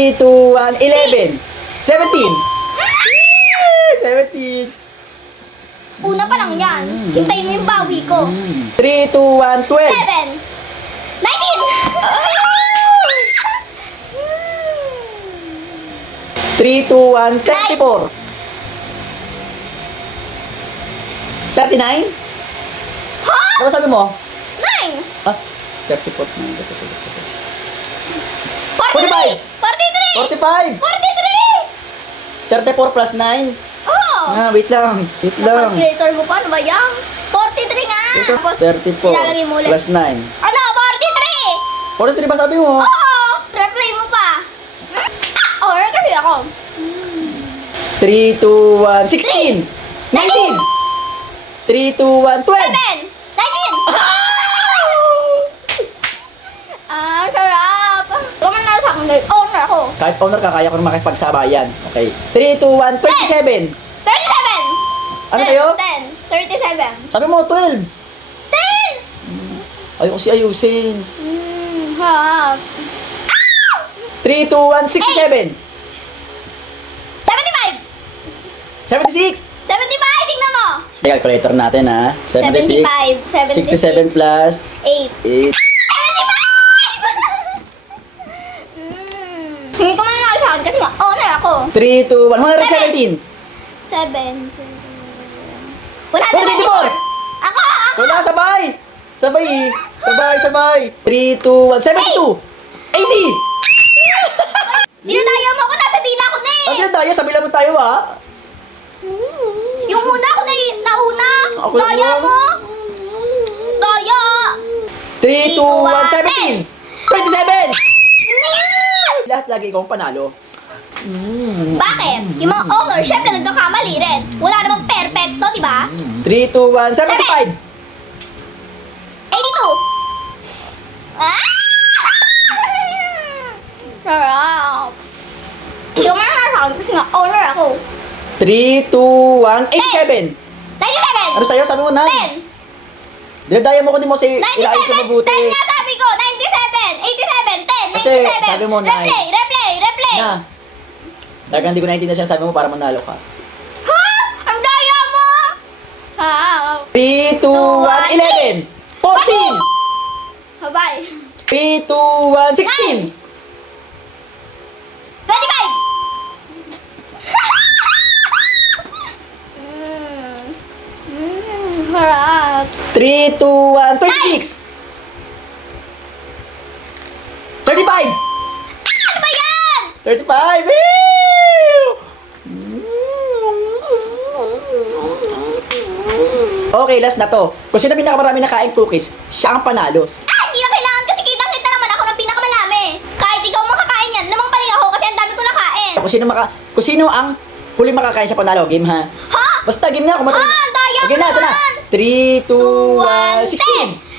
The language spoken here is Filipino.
3, 2, 1, 11. 17. 17. Una pa lang yan. Hintayin mo yung bawi ko. 3, 2, 1, 12. 7. 19! 3, 2, 1, 34. 39? Ha? Ano sabi mo? 9! Ah, 34. 43! 45. 43! 43! 34 plus 9. Oh! Wait lang. Wait lang. Calculator mo pa, ano ba yan? 43 nga! Tapos, 34 ilalagay mo ulit. plus 9. Ano? 43! 43 ba sabi mo? Oo! Replay mo pa! Oh, kasi ako. 3, 2, 1, 16. 19. 3, 2, 1, 12. 7! 19! Sarap! Kuman na sa akin, owner ako. Kahit owner ka, kaya ko naman makipagsabayan. Okay. 3, 2, 1, 27. 37! Ano sa'yo? 10. 37. Sabi mo, 12. 10! Ayoko si ayusin. Harap. 3, 2, 1, 67. 75! 76. 75! Tingnan mo! Calculator natin ha. 76. 75. 67 plus 8. 8. 75! Hindi ko man na sa akin kasi nga owner ako. 3, 2, 1, 117. 7. 124! 124. Ako! Wala, sabay. Sabay eh. Sabay. 3, 2, 1, 72. 80. Dinadaya mo ako, nasa dila ko na eh! Ang ganda tayo, sabi naman tayo ha. Yung una ako na nauna! Ako Daya lang. mo! Daya! 3, 2, 1, 17. 27. Lahat lagi ikaw ang panalo. Bakit? Yung mga owner, syempre nagkakamali rin. Wala namang perfecto, di ba? 3, 2, 1, 75. 82! Ah! Sarap! Hindi ko maranasan kasi nga owner ako. 3, 2, 1, 87. 97! Ano sa'yo? Sabi mo 9. 10! Dinadaya mo ko din mo si ilaayos na 97! mabuti. 10 nga sabi ko! 97! 87! 10! Kasi 97! sabi mo, nine. Replay! Na. Talagang hindi ko naintindihan siya sabi mo para manalo ka. Ha? Ang daya mo! Ha? 3, 2, 1, 11. 14. Habay! 3, 2, 1, 16. 25! Harap! 3, 2, 1, 26. 35. Ano ba yan? 35. Okay, last na to. Kung sino pinakamarami nakain cookies, siya ang panalo. Hindi na kailangan kasi kitang-kita naman ako ng pinakamalami. Kahit ikaw makakain yan, namang paling ako kasi ang dami ko nakain. Kung sino ang huli makakain siya panalo, game ha? Ha? Basta game na, Ah, daya Okay na, ito na. naman. 3, 2, 1, 16. 16.